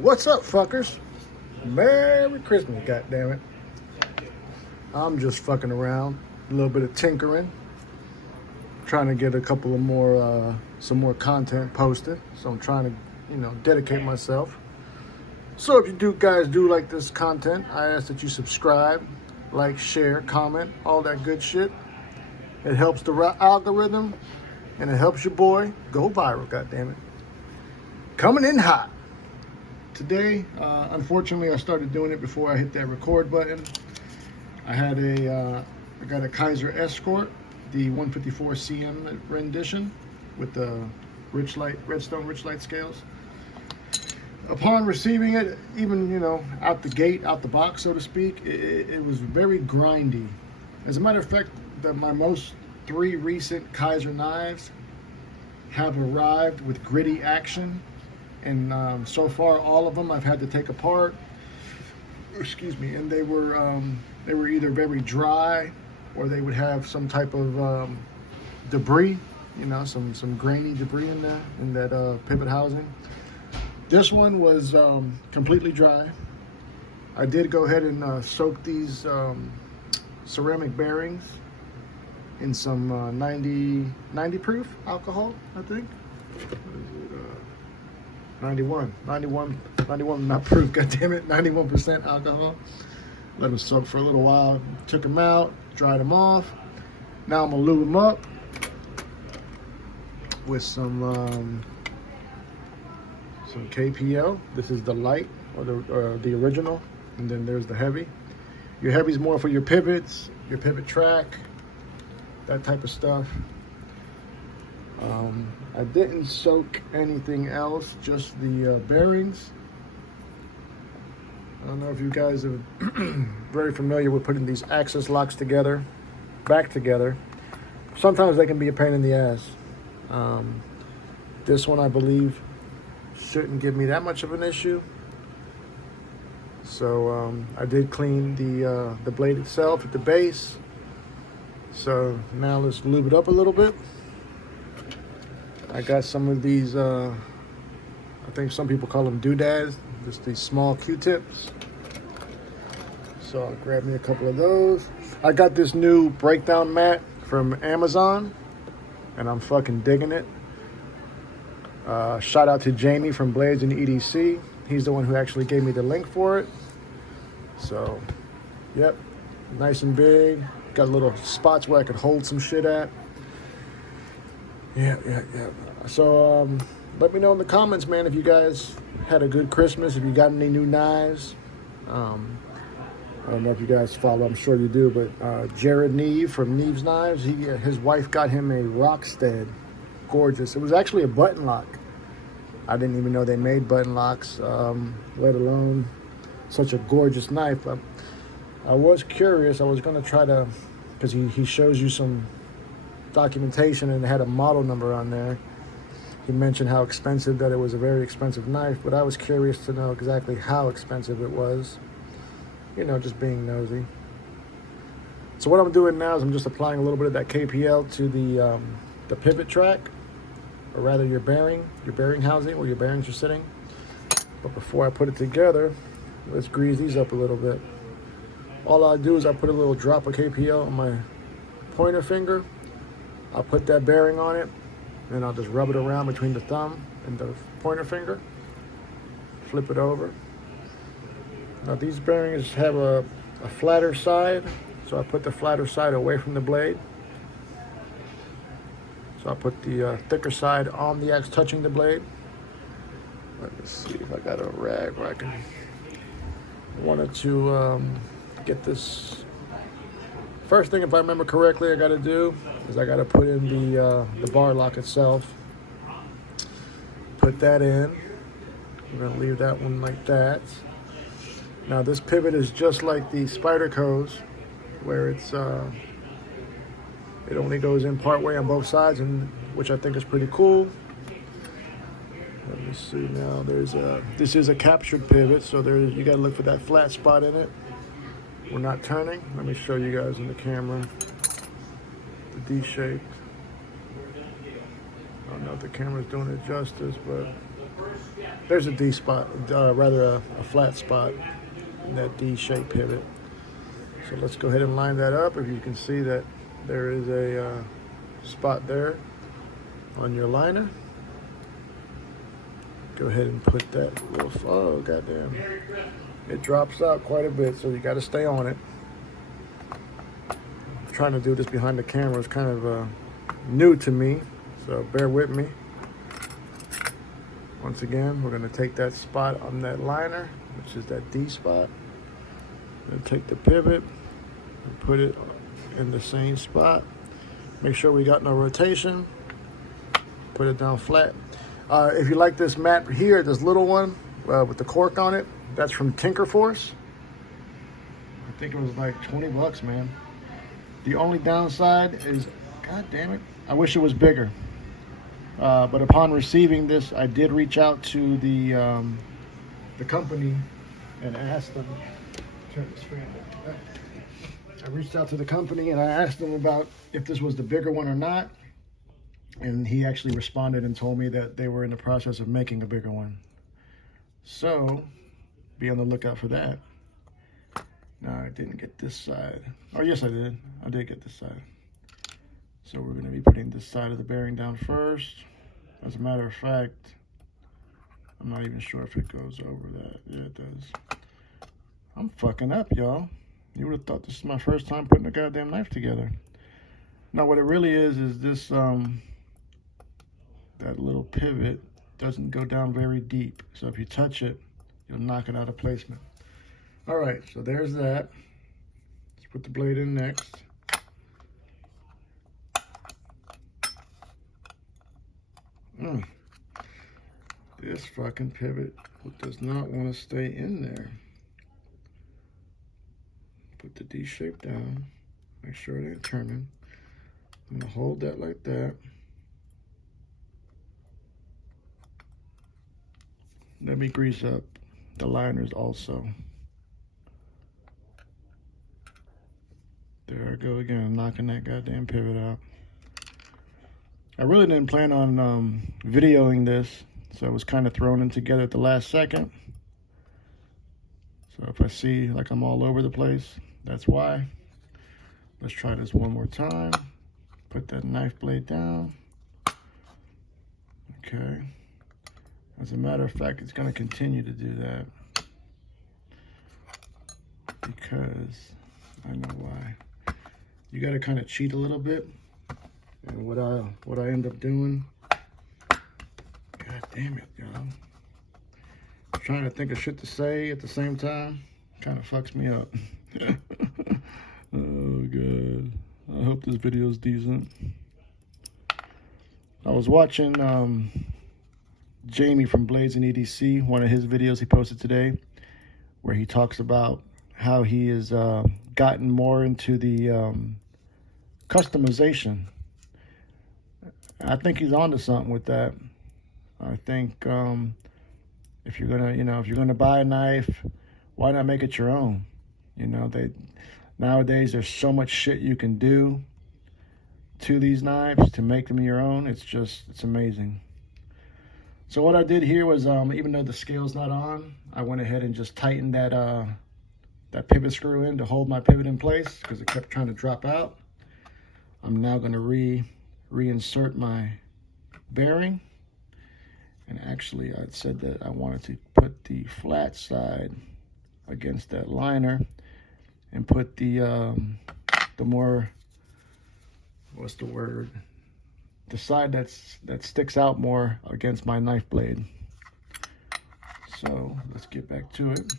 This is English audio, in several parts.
What's up, fuckers? Merry Christmas, goddammit. I'm just fucking around, a little bit of tinkering, trying to get a couple of more, some more content posted. So I'm trying to, dedicate myself. So if you guys do like this content, I ask that you subscribe, like, share, comment, all that good shit. It helps the algorithm, and it helps your boy go viral, goddammit. Coming in hot. Today, unfortunately, I started doing it before I hit that record button. I got a Kizer Escort, the 154 cm rendition with the redstone Richlight scales. Upon receiving it, even, out the gate, out the box, so to speak, it was very grindy. As a matter of fact, my most 3 recent Kizer knives have arrived with gritty action. And so far, all of them I've had to take apart. Excuse me. And they were either very dry, or they would have some type of debris, some grainy debris in there, in that pivot housing. This one was completely dry. I did go ahead and soak these ceramic bearings in some 90 proof alcohol, I think. 91, not proof, goddammit, 91% alcohol. Let them soak for a little while. Took them out, dried them off. Now I'm gonna lube them up with some KPL. This is the light, or the original, and then there's the heavy. Your heavy's more for your pivots, your pivot track, that type of stuff. I didn't soak anything else, just the bearings. I don't know if you guys are very familiar with putting these access locks back together. Sometimes they can be a pain in the ass. This one, I believe, shouldn't give me that much of an issue. So I did clean the blade itself at the base. So now let's lube it up a little bit. I got some of these, I think some people call them doodads, just these small Q-tips. So I'll grab me a couple of those. I got this new breakdown mat from Amazon, and I'm fucking digging it. Shout out to Jamie from Blades and EDC. He's the one who actually gave me the link for it. So, yep, nice and big. Got little spots where I could hold some shit at. Yeah. So, let me know in the comments, man, if you guys had a good Christmas, if you got any new knives. I don't know if you guys follow, I'm sure you do, but Jared Neve from Neve's Knives, his wife got him a Rockstead. Gorgeous. It was actually a button lock. I didn't even know they made button locks, let alone such a gorgeous knife. But I was curious. I was going to try to, because he shows you some documentation and it had a model number on there. He mentioned how expensive, that it was a very expensive knife, but I was curious to know exactly how expensive it was. Just being nosy. So what I'm doing now is I'm just applying a little bit of that KPL to the pivot track, or rather your bearing housing where your bearings are sitting. But before I put it together, let's grease these up a little bit. All I do is I put a little drop of KPL on my pointer finger. I'll put that bearing on it, and I'll just rub it around between the thumb and the pointer finger. Flip it over. Now these bearings have a flatter side, so I put the flatter side away from the blade. So I put the thicker side on the axe touching the blade. Let me see if I got a rag where I wanted to get this. First thing, if I remember correctly, I got to do is I got to put in the bar lock itself. Put that in. I'm going to leave that one like that. Now this pivot is just like the Spyderco's, where it's it only goes in part way on both sides, and which I think is pretty cool. Let me see now. This is a captured pivot, so you got to look for that flat spot in it. We're not turning. Let me show you guys in the camera the D-shape. I don't know if the camera's doing it justice, but There's a D spot, rather a flat spot in that D-shaped pivot. So let's go ahead and line that up. If you can see that there is a spot there on your liner. Go ahead and put that little, oh goddamn. It drops out quite a bit, so you got to stay on it. Trying to do this behind the camera is kind of new to me, so bear with me. Once again, we're going to take that spot on that liner, which is that D spot. Then take the pivot and put it in the same spot. Make sure we got no rotation. Put it down flat. If you like this mat here, this little one with the cork on it, that's from Tinker Force. I think it was like 20 bucks, man. The only downside is, god damn it, I wish it was bigger. But upon receiving this, I did reach out to the company and asked them. Turn this fan back. I reached out to the company and I asked them about if this was the bigger one or not. And he actually responded and told me that they were in the process of making a bigger one. So, be on the lookout for that. No, I didn't get this side. Oh, yes, I did. I did get this side. So we're going to be putting this side of the bearing down first. As a matter of fact, I'm not even sure if it goes over that. Yeah, it does. I'm fucking up, y'all. You would have thought this is my first time putting a goddamn knife together. Now, what it really is this, that little pivot doesn't go down very deep. So if you touch it, you'll knock it out of placement. All right, so there's that. Let's put the blade in next. This fucking pivot does not want to stay in there. Put the D shape down. Make sure it ain't turning. I'm gonna hold that like that. Let me grease up the liners also. There I go again, knocking that goddamn pivot out. I really didn't plan on videoing this, so I was kind of thrown in together at the last second. So if I see like I'm all over the place, that's why. Let's try this one more time. Put that knife blade down. Okay. As a matter of fact, it's going to continue to do that because I know why. You got to kind of cheat a little bit. And what I end up doing, god damn it, y'all. Trying to think of shit to say at the same time kind of fucks me up. Oh god. I hope this video is decent. I was watching Jamie from Blades and EDC, one of his videos he posted today, where he talks about how he has gotten more into the customization. I think he's onto something with that. I think if you're gonna buy a knife, why not make it your own? You know, nowadays there's so much shit you can do to these knives to make them your own. It's amazing. So what I did here was, even though the scale's not on, I went ahead and just tightened that pivot screw in to hold my pivot in place because it kept trying to drop out. I'm now going to reinsert my bearing. And actually, I said that I wanted to put the flat side against that liner and put the more, what's the word? The side that sticks out more against my knife blade. So let's get back to it.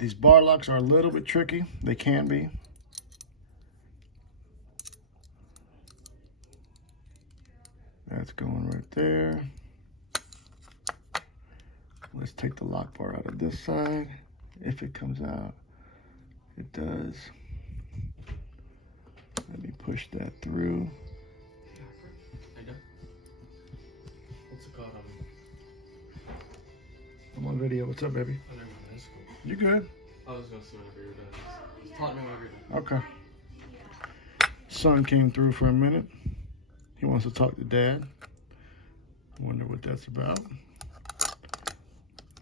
These bar locks are a little bit tricky. They can be. That's going right there. Let's take the lock bar out of this side. If it comes out, it does. Let me push that through. What's it called? I'm on video. What's up, baby? Oh, never mind. That's cool. You good? I was gonna see whenever you're done. Just talk to me whenever you're done. Okay. Son came through for a minute. He wants to talk to Dad. Wonder what that's about.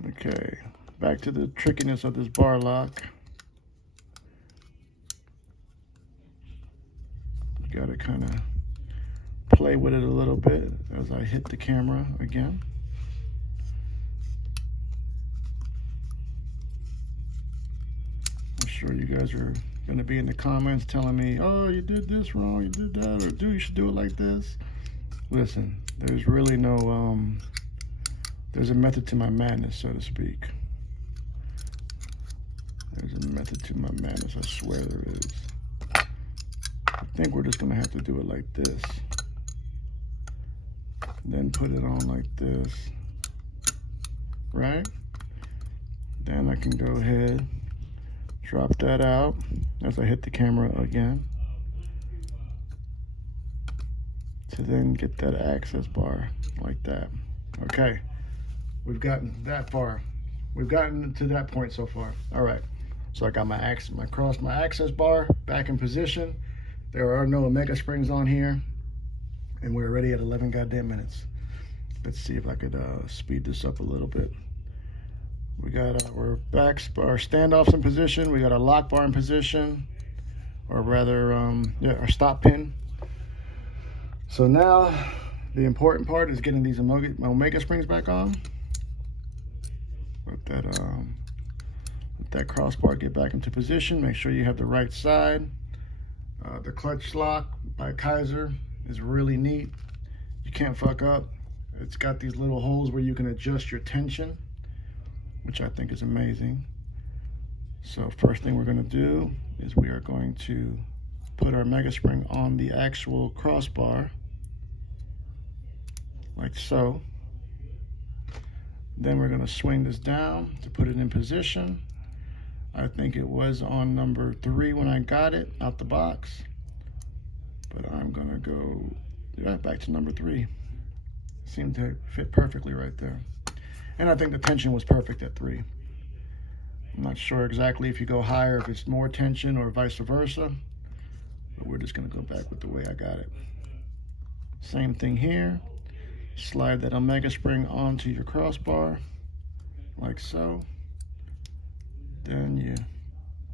Okay, back to the trickiness of this bar lock. You gotta kind of play with it a little bit as I hit the camera again. I'm sure you guys are gonna be in the comments telling me, oh, you did this wrong, you did that, or dude, you should do it like this. Listen, there's really no, there's a method to my madness, so to speak. There's a method to my madness, I swear there is. I think we're just gonna have to do it like this. Then put it on like this, right? Then I can go ahead, drop that out as I hit the camera again to then get that access bar like that. Okay, we've gotten that far. We've gotten to that point so far. All right, so I got my access bar back in position. There are no Omega springs on here, and we're already at 11 goddamn minutes. Let's see if I could speed this up a little bit. We got our our standoffs in position. We got our lock bar in position, or rather, our stop pin. So now the important part is getting these Omega springs back on. Let that crossbar get back into position. Make sure you have the right side. The clutch lock by Kizer is really neat. You can't fuck up. It's got these little holes where you can adjust your tension, which I think is amazing. So first thing we're going to do is we are going to put our mega spring on the actual crossbar, like so. Then we're going to swing this down to put it in position. I think it was on number 3 when I got it out the box, but I'm going to go back to number 3. Seemed to fit perfectly right there. And I think the tension was perfect at 3. I'm not sure exactly if you go higher, if it's more tension or vice versa, but we're just gonna go back with the way I got it. Same thing here. Slide that Omega spring onto your crossbar, like so. Then you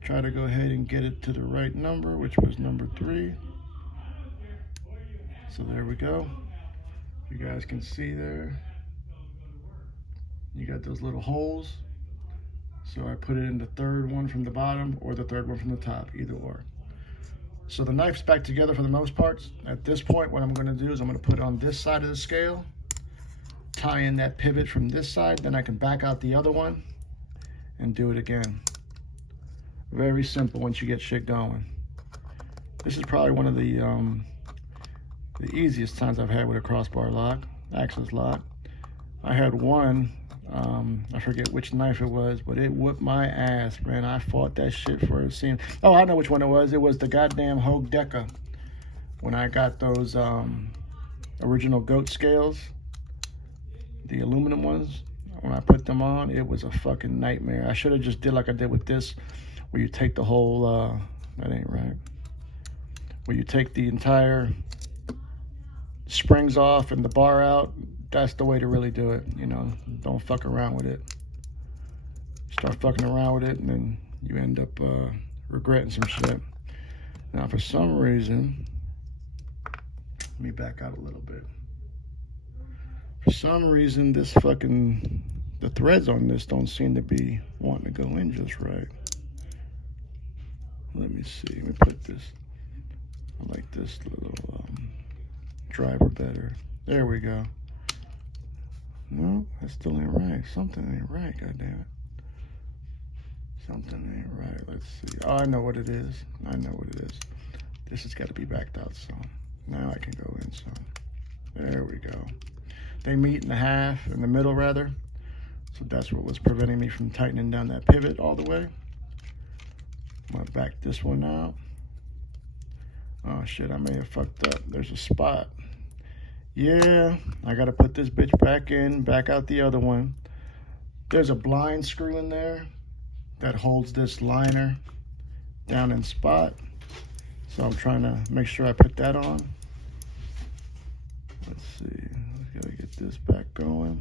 try to go ahead and get it to the right number, which was number 3. So there we go. You guys can see there, you got those little holes. So I put it in the third one from the bottom or the third one from the top, either or. So the knife's back together for the most parts. At this point, what I'm gonna do is I'm gonna put it on this side of the scale, tie in that pivot from this side, then I can back out the other one and do it again. Very simple once you get shit going. This is probably one of the easiest times I've had with a crossbar lock, access lock. I had one, I forget which knife it was, but it whooped my ass, man. I fought that shit for a scene. Oh, I know which one it was. It was the goddamn Hogue Deca. When I got those original goat scales, the aluminum ones, when I put them on, it was a fucking nightmare. I should have just did like I did with this, where you take the whole, that ain't right, where you take the entire springs off and the bar out. That's the way to really do it, you know. Don't fuck around with it. Start fucking around with it and then you end up regretting some shit. Now for some reason, let me back out a little bit. For some reason the threads on this don't seem to be wanting to go in just right. Let me see, let me put this, I like this little driver better. There we go. No, that still ain't right. Something ain't right, goddammit. Something ain't right. Let's see. Oh, I know what it is. I know what it is. This has got to be backed out some. Now I can go in some. There we go. They meet in the middle rather. So that's what was preventing me from tightening down that pivot all the way. I'm gonna back this one out. Oh shit, I may have fucked up. There's a spot. Yeah, I gotta put this bitch back in, back out the other one. There's a blind screw in there that holds this liner down in spot. So I'm trying to make sure I put that on. Let's see, we gotta get this back going.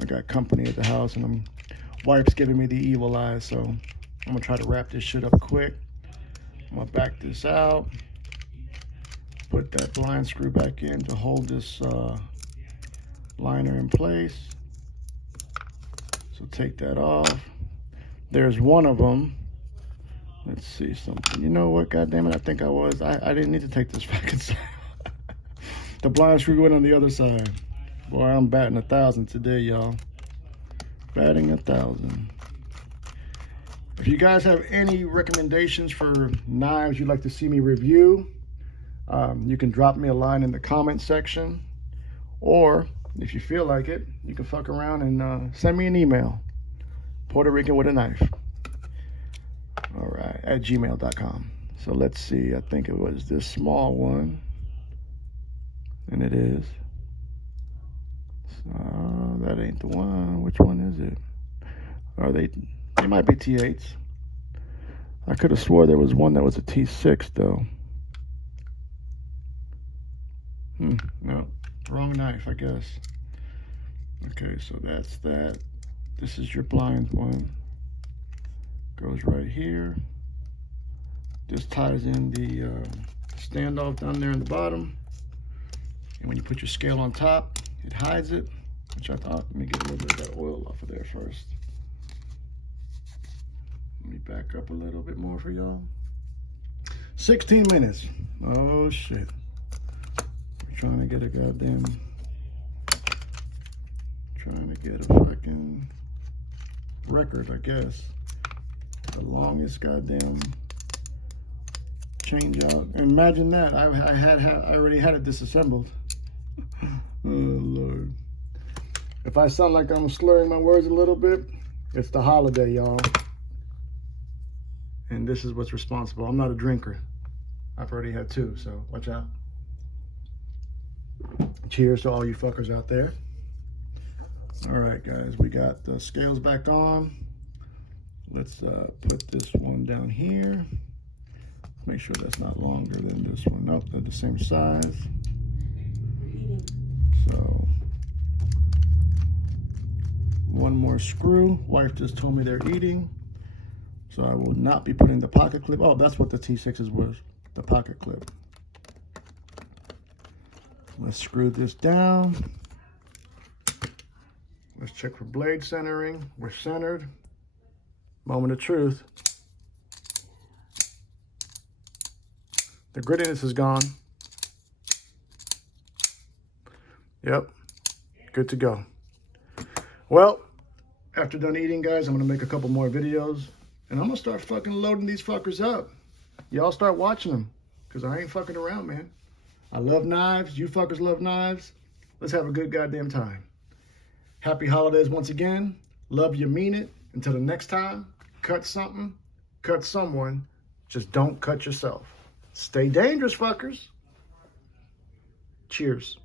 I got company at the house, and wife's giving me the evil eye, so I'm gonna try to wrap this shit up quick. I'm gonna back this out, put that blind screw back in to hold this liner in place. So take that off. There's one of them. Let's see something. You know what? God damn it! I think I didn't need to take this fucking side. The blind screw went on the other side. Boy, I'm batting 1,000 today, y'all. Batting 1,000. If you guys have any recommendations for knives you'd like to see me review, you can drop me a line in the comment section, or if you feel like it, you can fuck around and send me an email. PuertoRicanwithaKnife. All right, at gmail.com. So let's see. I think it was this small one, and it is. That ain't the one. Which one is it? Are they might be T8s. I could have swore there was one that was a T6 though. No, wrong knife, I guess. Okay, so that's that. This is your blind one. Goes right here. This ties in the standoff down there in the bottom. And when you put your scale on top, it hides it, which I thought, let me get a little bit of that oil off of there first. Let me back up a little bit more for y'all. 16 minutes. Oh shit. We're trying to get a goddamn, trying to get a fucking record, I guess. The longest goddamn change out. And imagine that. I already had it disassembled. Oh Lord. If I sound like I'm slurring my words a little bit, it's the holiday, y'all. And this is what's responsible. I'm not a drinker. I've already had 2, so watch out. Cheers to all you fuckers out there. All right, guys, we got the scales back on. Let's put this one down here. Make sure that's not longer than this one. Nope, they're the same size. So, one more screw. Wife just told me they're eating. So I will not be putting the pocket clip. Oh, that's what the T6s was, the pocket clip. Let's screw this down. Let's check for blade centering. We're centered. Moment of truth. The grittiness is gone. Yep, good to go. Well, after done eating, guys, I'm gonna make a couple more videos, and I'm gonna start fucking loading these fuckers up. Y'all start watching them, because I ain't fucking around, man. I love knives. You fuckers love knives. Let's have a good goddamn time. Happy holidays once again. Love you, mean it. Until the next time, cut something, cut someone. Just don't cut yourself. Stay dangerous, fuckers. Cheers.